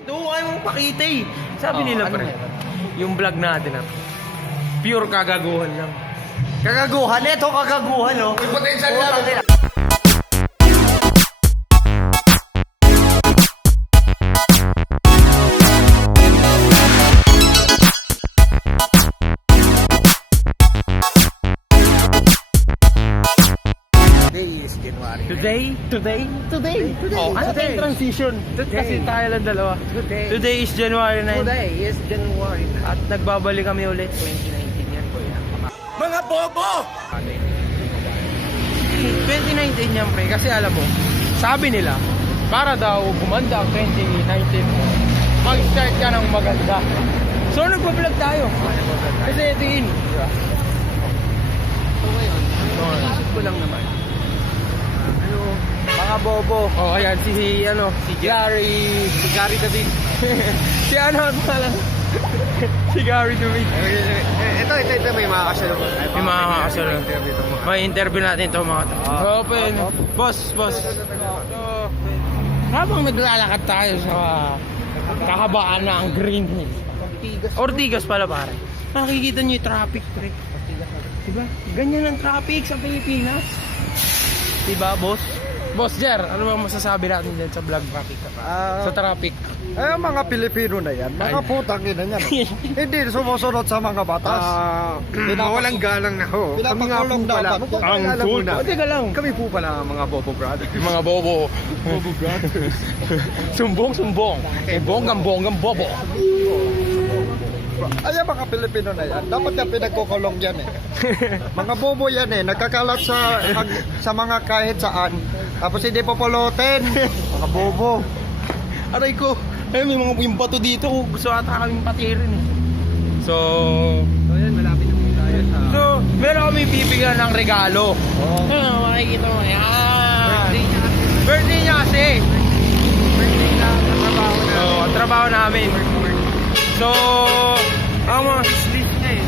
Ito, ayaw mong pakita eh. Sabi nila pre, yung vlog natin pure kagaguhan lang. Kagaguhan? Ito kagaguhan oh. May potential lang. Today? Oh, ano tayong transition? Kasi tayo lang dalawa. Today is January 9. At nagbabalik kami ulit. 2019 yan po yan. Mga bobo! 2019 yan pre. Kasi alam mo, sabi nila, para daw gumanda ang 2019 mo, mag-start ka ng maganda. So nagpa-vlog tayo. Kasi ito yun. Diba? So ngayon, isip ko lang naman. Mga bobo. Oh, ayan si Gary David. Si si Gary David. Ito may mga kasunod. May mga kasunod. May interview natin ito mga open. Boss. So, habang naglalakad tayo sa kahabaan na ang Green Hill. Ortigas pala pare. Makikita niyo yung traffic pre. Diba? Ganyan ang traffic sa Pilipinas. Diba, boss? Boss Jer, ano bang masasabi natin dyan sa vlog traffic? Sa traffic? Mga Pilipino na yan, mga putang ina yan. Hindi sumusunod sa mga batas. Walang galang na ho. Kami nga po pala. Ang food. Teka lang. Kami po pala mga bobo brothers. Mga bobo. Bobo brothers. Sumbong. Bonggang bobo. Ay, mga Pilipino na yan. Dapat yan pinagkukulong yan eh. Mga bobo yan eh. Nagkakalat sa mga kahit saan. Tapos hindi popolotin. Mga bobo. Aray ko. Ay, may mga yung bato dito. Gusto ata kaming patirin eh. So yan, malapit na tayo sa... So, meron kami bibigyan ng regalo. Makikita mo. Yan. Birthday niya kasi. Birthday na trabaho na. Trabaho namin. So, ang mga sleep na eh.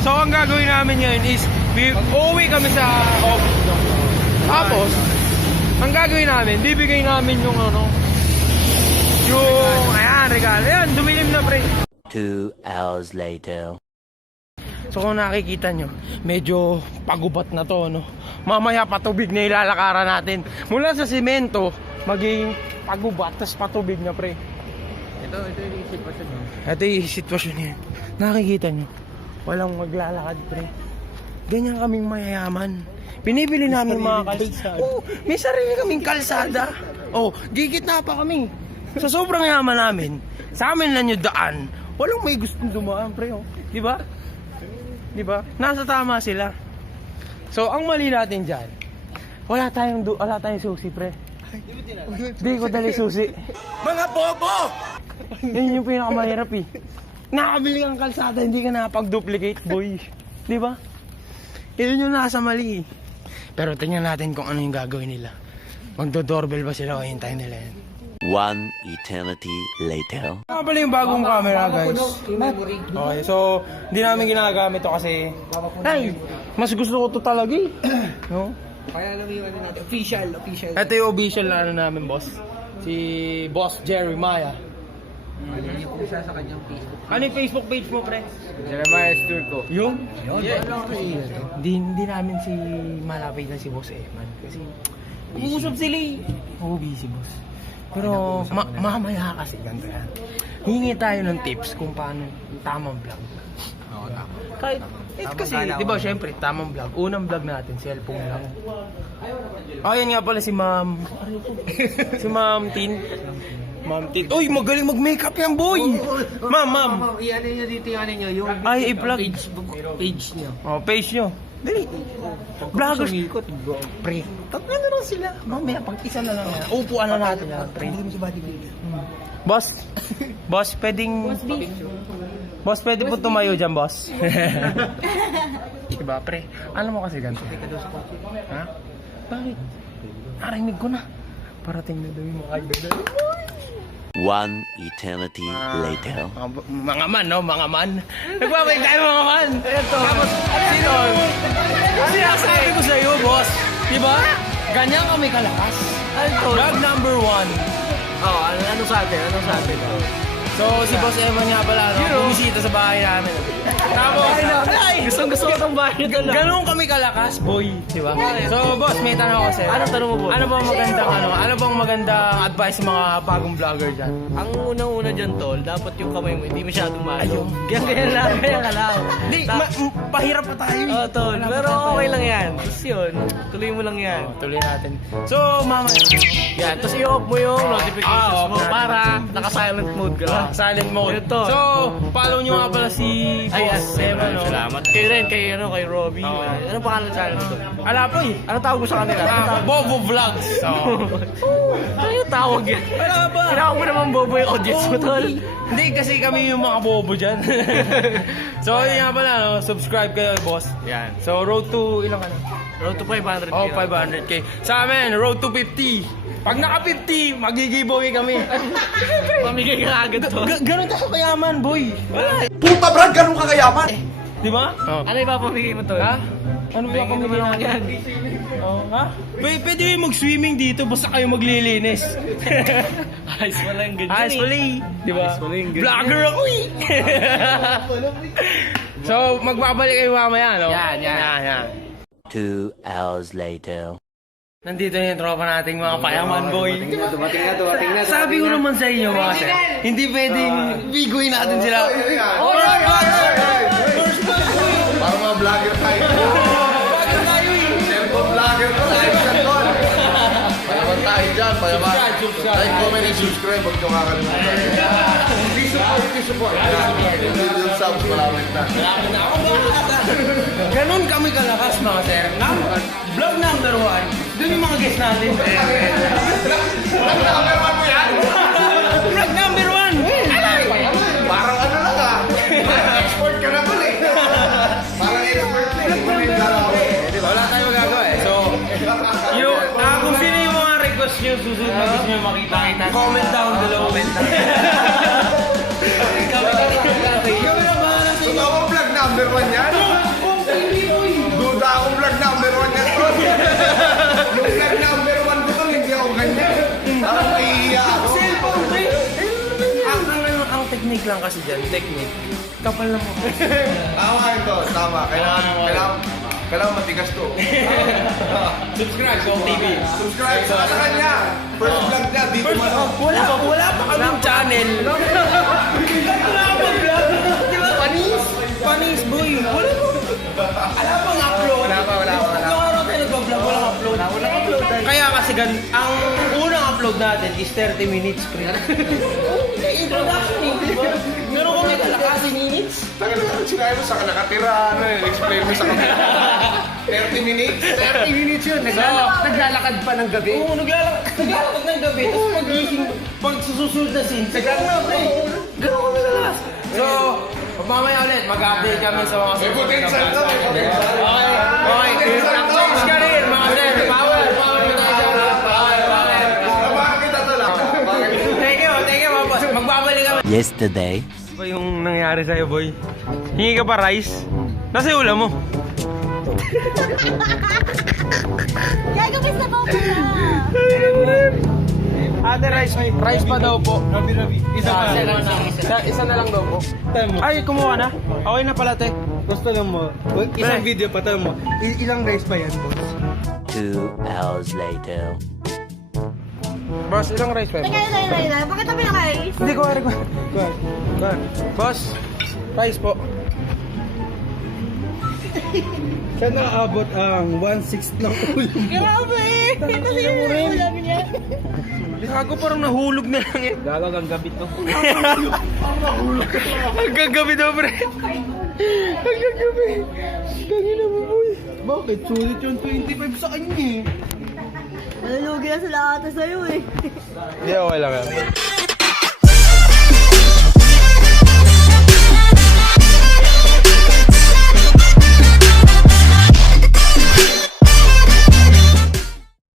So, ang gagawin namin ngayon is uuwi kami sa office. Tapos, ang gagawin namin, bibigay namin yung regalo. Ayan, dumilim na pre. 2 hours later. So, kung nakikita nyo, medyo pagubat na to, no? Mamaya patubig na ilalakaran natin. Mula sa simento, maging pagubat, tas patubig na pre. Ito yung sitwasyon nyo. Ito yung sitwasyon nyo. Nakikita nyo, walang maglalakad pre. Ganyan kaming mayayaman. Pinipili namin mga kalsada. May sarili kaming kalsada. Gigitna pa kami. Sa sobrang yaman namin, sa amin lang yung daan. Walang may gustong dumaan pre. Diba? Diba? Nasa tama sila. So, ang mali natin dyan, wala tayong susi pre. Hindi ko dali susi. Mga bobo! Yan yung pinakamahirap eh. Nakabili kang kalsada, hindi ka nakapag-duplicate, boy. Di ba? Yun yung nasa mali. Pero tingnan natin kung ano yung gagawin nila. Magdo-doorbell ba sila o hintayin nila yan? 1 eternity later. Nga pala yung bagong camera, guys. Okay, so hindi namin ginagamit to kasi mas gusto ko to talaga eh. No? Kaya alam yung natin, official. Ito yung official na namin, boss. Si Boss Jeremiah. Ano po siya sa kanyang Facebook. Ano yung Facebook page mo, pre? Jeremiah Sturco. Yung? Hindi namin si malapit na si Boss Eman. Kasi uusap sila eh. Busy, boss. Pero mamaya kasi ganito yan. Hingi tayo ng tips kung paano tamang vlog. Oo, tama. Kahit, kasi, di ba, syempre, tamang vlog. Unang vlog natin, cellphone lang. Yan nga pala si Ma'am. Si Ma'am Tin. Ma'am Tin. Uy, magaling mag-makeup yan, boy! Ma'am. Iyan nyo dito, yung i-vlog. page nyo. Page nyo. Dali. Vloggers. Pre, tatlo na lang sila. Mamaya, pag isa na lang yan. Upuan na natin yan, pre. Boss, pwedeng... Boss, pwede po tumayo dyan, boss. Diba, pre? Alam mo kasi ganito. Ha? Bakit? Narinig ko na. Parating na daw yung mga idol. 1 eternity later. Mga man, no? Mga man. Nagbabalik tayo, mga man. Ito. Tapos, sino? Sinasabi ko sa'yo, boss. Diba? Ganyan kami kalakas. Vlog number 1. Anong sa atin? So, si Boss Eman nga pala, no? Bumisita sa bahay namin. Tapos, Gusto ko itong bahay na lang. ganun kami kalakas, boy. Di ba? So, boss, may tanong ako sa'yo. Anong tanong mo, boss? Ano bang magandang advice sa mga bagong vlogger dyan? Ang unang-una dyan, tol, dapat yung kamay mo hindi masyadong malo. Ganyan lang, ganyan ka lang. Hindi, pahirap pa tayo. Oo, tol. Pero okay lang yan. Tapos yun, tuloy mo lang yan. Tuloy natin. So, mamaya. Yan, tapos i-off mo yung notifications mo okay. para naka-silent mode ka. Silent mode. Ito. So, follow nyo nga pala si Boss Eman, no? Salamat. Kayo rin, kay Robbie. Ano pangalan sa akin ito? Alapoy. Ano tawag mo sa kanila? Bobo Vlogs. Ano tawag yun? Wala ba? Tinawag mo naman bobo yung audience mo, tol. Hindi kasi kami yung mga bobo dyan. So, yun nga pala, no? Subscribe kayo, boss. Yan. So, road to, ilang ka na? Road to 500. Oh, 500k. Sa amin, road to 50. Pag naka 50, magigiveaway kami. Pamigay ka agad to. Ganun tayo kayaman, boy. Wala. Puta Brad, ganun ka kayaman! Di ba? Oh. Ano ipapamigay mo, tol? Ha? Ano ba kung Bigyan mo yan. Oh, ha? Pwede yung mag-swimming dito, basta kayo maglilinis. Ayos mo lang ganyan Ayos pala eh. Di ba? Ayos pala yung ganyan. Vlogger ako eh. So, magbabalik kayo mamaya, no? Yan. 2 hours later. Nandito na yung tropa nating mga payaman boy. Dumating na. Sabi ko naman sa inyo mga sir, hindi pwedeng biguin natin sila. Parang mga vlogger tayo. Tempo vlogger ko tayo sa tol. Payaman tayo dyan, payaman. Like, comment, and subscribe. Huwag nyo kakalimutan. Please support. Yung subs, malapit na. Ganun kami kalakas mga sir. Vlog number 1, dun yung mga guest natin. Number 1 mo yan? Vlog number 1! Parang ano lang ah. Export ka na tol eh. Parang export na eh. Wala tayong magagawa eh. So, kung sino yung mga request nyo, susunod na gusto nyo makita, comment down below. Kami na bahala sa inyo. Totoo ang vlog number 1 yan? Duda akong vlog number 1 yan tol. Yung vlog number 1 ko tol, hindi ako ganyan. Parang nahihiya ako. Ang technique lang kasi dyan, technique. Kapal lang mo. Tama ito, tama. Kailangan matigas to. Subscribe ko TV. Subscribe sa kanya. First vlog niya, dito man. Wala pa kaming channel. Wala pa vlog. Di ba? Panis, boy. Wala pang upload. Wala pa. Tatlong araw tayo nag-vlog, walang upload. Kaya kasi ang unang upload natin is 30 minutes pre. Introduction eh, di ba? Meron kami kalakasin minutes. Taka na, sinabi mo sa nakatira, explain mo sa kanila. 30 minutes? 30 minutes yun. Naglalakad pa ng gabi. Oo, naglalakad ng gabi. Tapos pag susunod na scene, saglang na pre. Ganun kami kalas. So, mamaya ulit, mag-update kami sa mga May potential to, may potential. Okay. Change ka rin, mga sir. Power mo tayo dyan. Power. Bakit kita to lang? Thank you, mga boss. Magbabalik kami. Yesterday. Ano ba yung nangyari sa'yo, boy? Hingi ka pa rice? Nasa yung ulam mo? Gago, kiss na po pala. Ate, rice pa daw po. Isa na lang daw po. Ay, kumuha na. Okay na pala, te. Gusto lang mo, isang video pa tayo mo. Ilang guys pa yan, boss? 2 hours later. Boss, ilang rice pa yan? Teka, bakit kami na guys? Hindi ko. Boss, rice po. Saan nakaabot ang 1/6 ng ulo? Grabe! Ito siya yung ulam niya. Gago, parang nahulog na lang eh. Gagagang gabi to. Hanggang gabi daw, pre. Hanggang gabi. Tangina mo, boy. Bakit? Sulit yung 25 sa kanya eh. Malulugi na sila ata sa'yo eh. Hindi, okay lang yan.